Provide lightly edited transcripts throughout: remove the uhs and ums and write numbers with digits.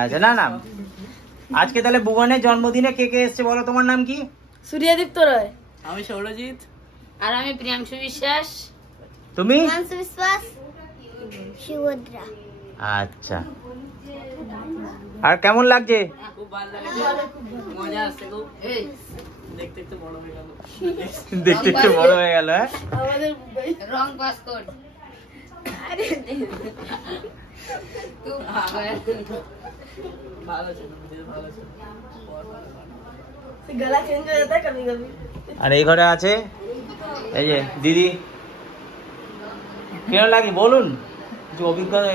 আচ্ছা, না না, আজকে তাহলে ভুবনের জন্মদিনে কে কে এসছে বলো? তোমার নাম কি? সূর্যদীপ্ত রয়। আমি সৌরজিৎ। আর আমি প্রিয়াংশু বিশ্বাস। তুমি? প্রিয়াংশু বিশ্বাস, সুভদ্রা। আচ্ছা, আর কেমন লাগছে? খুব ভালো লাগে, মজা আসছে খুব। এই দেখতে একটু বড় হয়ে গেল। দেখতে একটু বড় হয়ে গেল। হ্যাঁ, আমাদের রং পাসপোর্ট। আরে তুই ভালো ছিল, ভালো ছিল। গলা চেঞ্জ হয়ে যেত কবি কবি। আর এই ঘরে আছে এই যে দিদি। কেমন লাগে বলুন, যে অভিজ্ঞতা।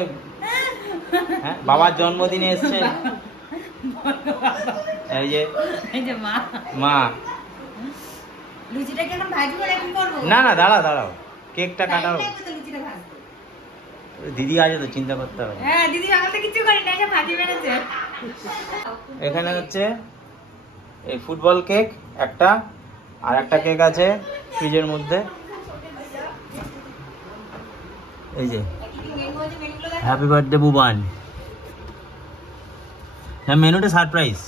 হ্যাঁ, বাবার জন্মদিনে এসছে। এই যে মা। মা। লুচিটা কেমন ভাজি করে এখন করব? না না, দাঁড়াও দাঁড়াও, কেকটা কাটাও। লুচিটা ভাজবো। দিদি আছে তো, চিন্তা করতে হবে। হ্যাঁ, দিদি আমাকে কিছু করে না, ভাজি বেড়েছে। এখানে হচ্ছে এই ফুটবল কেক একটা, আর একটা কেক আছে ফ্রিজের মধ্যে। এই যে হ্যাপি বার্থডে বুবান। হ্যাঁ, মেনুটা সারপ্রাইজ।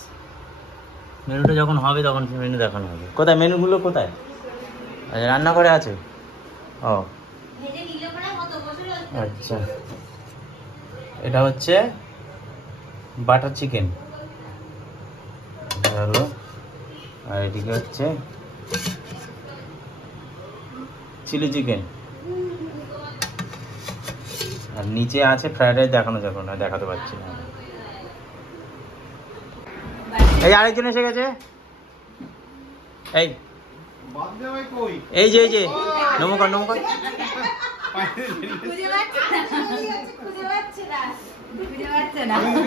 মেনুটা যখন হবে তখন মেনু দেখানো হবে। কোথায় মেনুগুলো? কোথায়? আচ্ছা, রান্নাঘরে আছে। ও আচ্ছা, এটা হচ্ছে বাটার চিকেন হলো, আর এদিকে হচ্ছে চিলি চিকেন, আর নিচে আছে ফ্রাইড রাইস। দেখানো যাবে না, দেখাতে পারছি না। এই আরেকজন এসে গেছে। এই এই যে এই যে নমস্কার নমস্কার।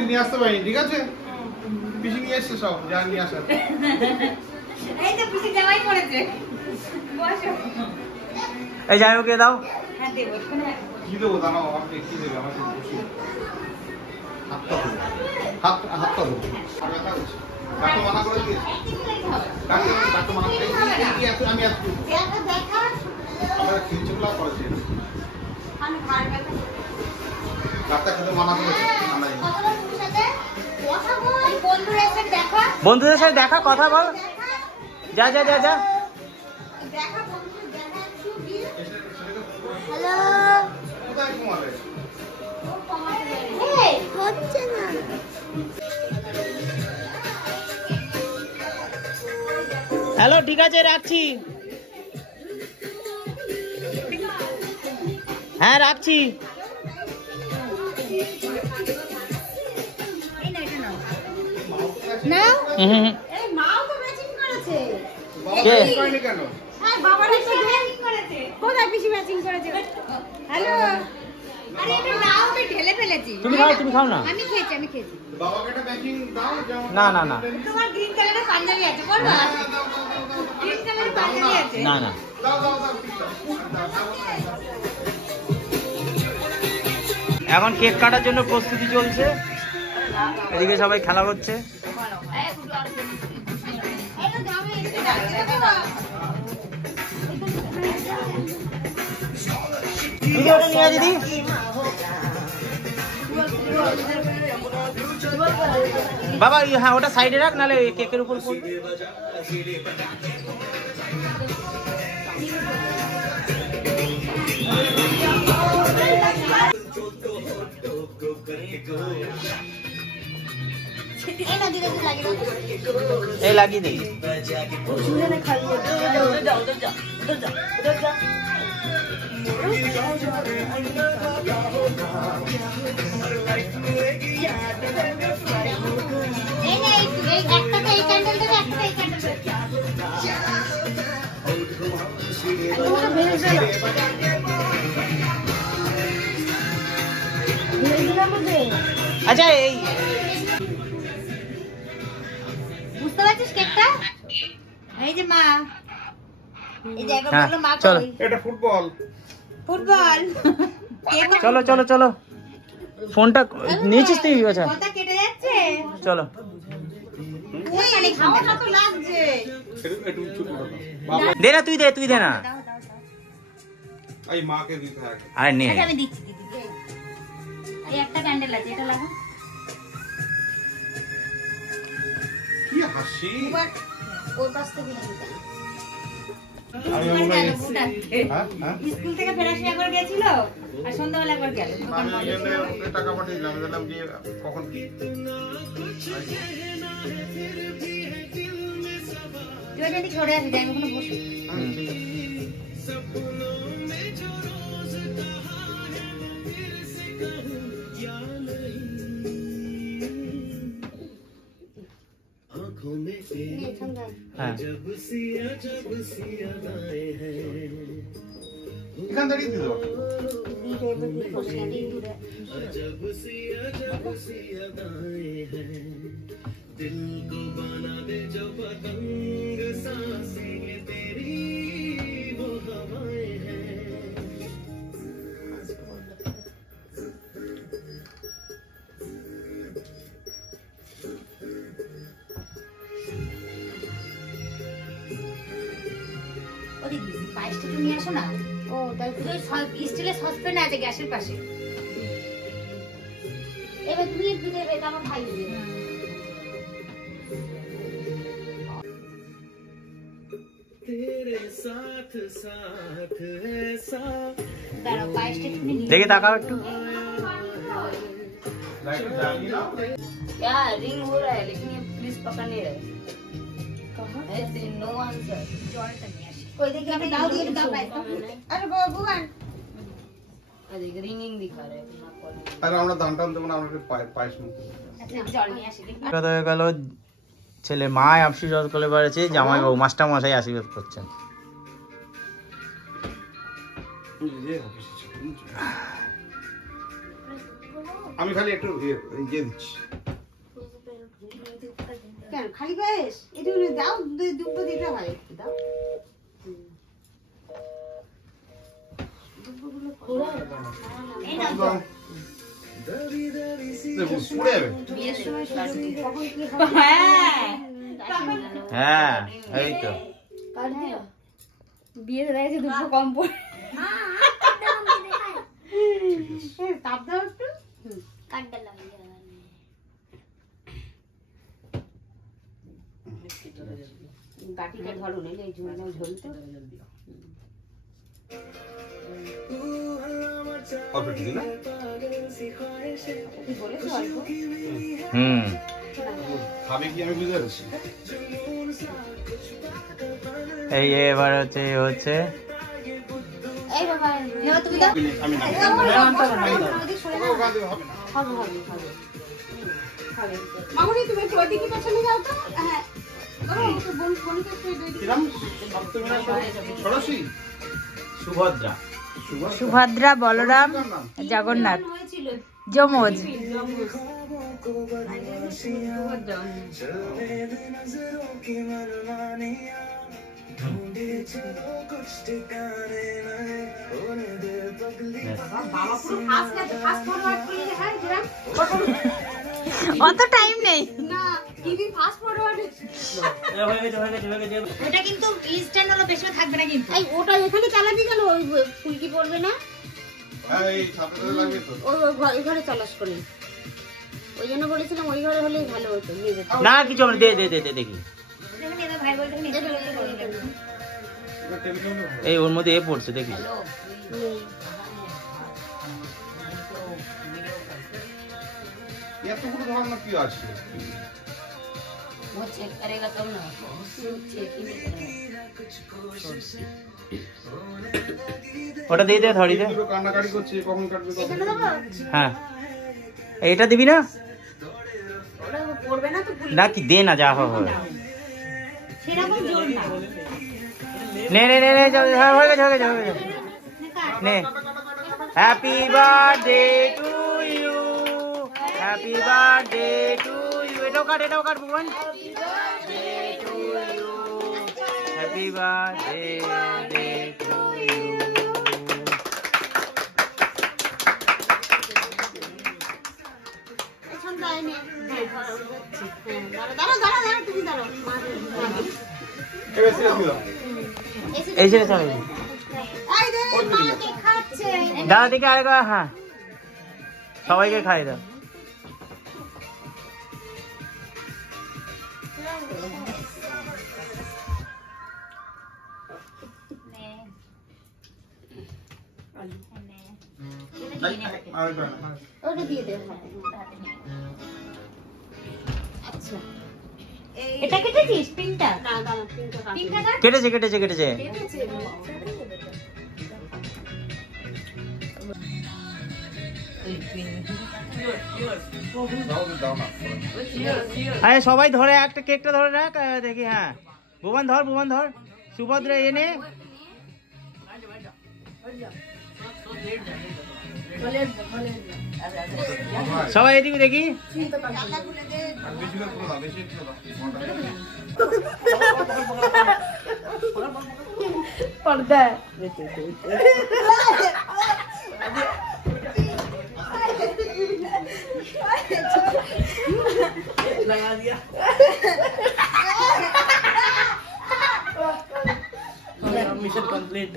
নিয়ে আসতে পারিনি, ঠিক আছে? পিসি নিয়ে এসছে সব, যা নিয়ে আসার। এই যাই ওকে দাও। কি দেবো দাঁড়াও, আপনি কি দেবে আমাকে? হাতটা দেবো, হাতটা দেবো। ডাক্তার মানা করে দিয়েছে। ডাক্তার মানা করে দিয়েছে। আমি আসবো। আমরা খিচুড়া করেছি। ডাক্তার খেতে মানা করেছে। বন্ধুদের সাথে দেখা, কথা বল। যা যা যা যা। হ্যালো, কোথায় ঘুমাবে? হচ্ছে না। হ্যালো, ঠিক আছে, রাখছি। হ্যাঁ, রাখছি। না, হুম। এই মাও তো ম্যাচিং করেছে। কে? করেনি কেন? হ্যাঁ, বাবা ম্যাচিং করেছে। কোথায় পিসি ম্যাচিং করেছে? হ্যালো, আরে এটা নাও আমি ঢেলে ফেলেছি। তুমি খাও, তুমি খাও না। আমি খেয়েছি। বাবাকে একটা ম্যাচিং দাও। না না না তোমার গ্রিন কালারের পাঞ্জাবি আছে, বল না। গ্রিন কালারের পাঞ্জাবি আছে। না না। দাও দাও দাও, ঠিক আছে। এখন কেক কাটার জন্য প্রস্তুতি চলছে। এদিকে সবাই খেলা করছে। দিদি ওটা নিয়ে দিদি। বাবা হ্যাঁ, ওটা সাইডে রাখ, নাহলে কেকের উপর পড়বে। এই লাগিয়ে দিই। আচ্ছা, এই বুঝতে পারছিস কেকটা? এই যে মা, এই যে একবার বললো মা চলো। কই? এটা ফুটবল। ফুটবল। চলো চলো চলো। ফোনটা নিয়েছিস তুই? আচ্ছা কথা কেটে যাচ্ছে। চলো। ওই খাওয়া না তো লাগছে। একটু ছোট বাবা, দে না, তুই দে, তুই দে না। এই মাকে দিতে হবে। আরে নে। আচ্ছা আমি দিচ্ছি দিদি। এই একটা ক্যান্ডেল আছে, এটা লাগো। কি হাসি। এবার ওর পাশ থেকে নিয়ে যান। আমি দুপুর মনে হয়- গেল বুট আনতে। হ্যাঁ হ্যাঁ স্কুল থেকে ফেরার সময় করে গেছিল আর সন্ধ্যাবেলা করে গেল। আমি এখানে টাকা পাঠিয়েছিলাম, আমি বললাম যে কখন কি তুই যদি সরে আসি যাই ওখানে বসে। ঠিক আছে। নিয়ে সন্ধ্যায়। হ্যাঁ এখান থেকেই দিতে পারো। দিয়ে দেবে, দিয়ে বসে আছে, এই দূরে। ও দিদি পায়েসটা একটু নিয়ে আসো না। ও তাই তো। ওই স্টিলের সসপ্যান আছে গ্যাসের পাশে। এবার তুমি একটু দেবে, এটা আমার ভাই দেবে। দাঁড়াও পায়েসটা একটু নিয়ে দেখে তাকাও একটু। লাইট জ্বালিয়ে দাও। क्या रिंग हो रहा है लेकिन ये प्लीज पकड़ नहीं रहे नो आंसर জলটা নিয়ে আসি। ওই দেখি আমি দাও দিয়ে দাও পাই। আরে ভগবান, देख रिंगिंग दिखा रहे हैं ना कॉलिंग আরে আমরা দান টান দেবো না, আমরা পায়েস মুখ। আচ্ছা জল নিয়ে আসি দেখি। কথা হয়ে গেল, ছেলে মা আশীর্বাদ করে বেড়েছে, জামাই বাবু মাস্টার মশাই আশীর্বাদ করছেন। আমি খালি একটু ইয়ে দিচ্ছি। কেন খালি পায়েস? এটা দাও, দুটো দিতে হয়, একটু দাও। এই নাও জল। দেখো পড়ে যাবে। বিয়ের সময় কখন কি হবে? হ্যাঁ হ্যাঁ এই তো বিয়েতে দেখেছি দুটো কম পড়ে। তাপ দাও একটু। বাটিটা ধরো, নাহলে এই ঝুলটা ঝুলতো। অল্প একটু দিন না? কি বলেছো অল্প? হুম খাবে কি আমি বুঝতে পারছি। এই যে এবার হচ্ছে এই বাবা, এবার তুমি দাও। আমি না ওদিক সরে ওকে ওখান থেকে হবে না। হবে হবে হবে হবে। মামুনি তুমি একটু ওইদিকে পেছনে যাও তো। হ্যাঁ তো বোনকে একটু ওইদিকে। কিরাম সপ্তমীরা ষোড়শী সুভদ্রা, সুভদ্রা, বলরাম, কার নাম? জগন্নাথ, হয়েছিল যমজ। বাবা পুরো ফাস্ট গেছে, ফাস্ট ফরওয়ার্ড করে দেখায় কিরাম। অত টাইম নেই। না টিভি ফাস্ট ফরওয়ার্ড। ওটা কিন্তু ইনস্ট্যান্ট হলো, বেশি থাকবে না কিন্তু। এই ওটা এখানে চালাবি কেন? ওই ফুলকি পড়বে না? এই ছাপে ধরে লাগবে তো। ওই ঘরে চালাস করে। ওই জন্য বলেছিলাম ওই ঘরে হলেই ভালো হতো, নিয়ে যেতে। না কিছু হবে না, দে দে দে দে দেখি। দেখুন এবার ভাই বলতে নিয়ে এবার টেলিফোনে ভালো। এই ওর মধ্যে এ পড়ছে দেখি। এতগুলো ধরনের কি আছে? वो चेक करेगा तब ना चेक ही नहीं करेगा ওটা দিয়ে দে, ধরি দে। এগুলো কান্নাকাটি করছে, কখন কাটবে কখন এখানে দেবো? হ্যাঁ এইটা দিবি না? ওটা পড়বে না তো ফুলকি। না কি দে না, যা হবে। সেরকম জোর না। নে নে নে নে চল, হ্যাঁ, হয়ে গেছে হয়ে গেছে হয়ে গেছে। নে happy birthday to you, happy birthday to you. এটাও কাট ভগবান। Happy birthday to you. এখন তাই নে। হ্যাঁ, দাঁড়াও দাঁড়াও দাঁড়াও, তুমি দাঁড়াও। এবার সিরিয়াস নিলাম। এই যে চল, এই দে, মা কে খাচ্ছে। দাদা দিকে আরেকবার। হ্যাঁ সবাইকে খাই দাও। ওটা দিয়ে দে। আচ্ছা এটা কেটেছিস পিনটা? না না তিনটা কাট। পিনটা কাট। কেটেছে কেটেছে কেটেছে। আরে সবাই ধরে একটা কেকটা ধরে রাখ দেখি। হ্যাঁ ভুবন ধর, ভুবন ধর, সুভদ্রা এনে। সবাই এদিকে দেখি। পর্দা মিশন কমপ্লিট।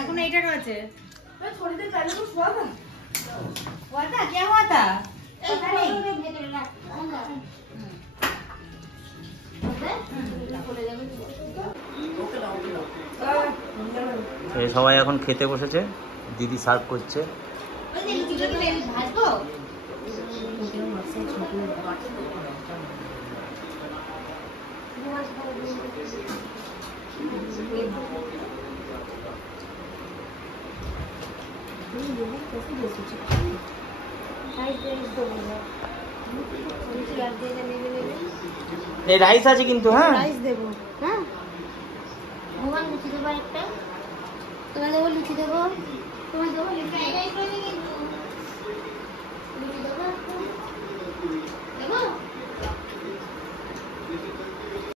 এখন এইটা রয়েছে। हुआ था क्या हुआ था? पता नहीं। সবাই এখন খেতে বসেছে, দিদি সার্ভ করছে। এই রাইস আছে কিন্তু। হ্যাঁ রাইস দেবো। হ্যাঁ ভগবান লুচি দেবো একটা, তোমার দেবো লুচি দেবো, তোমার দেবো লুচি।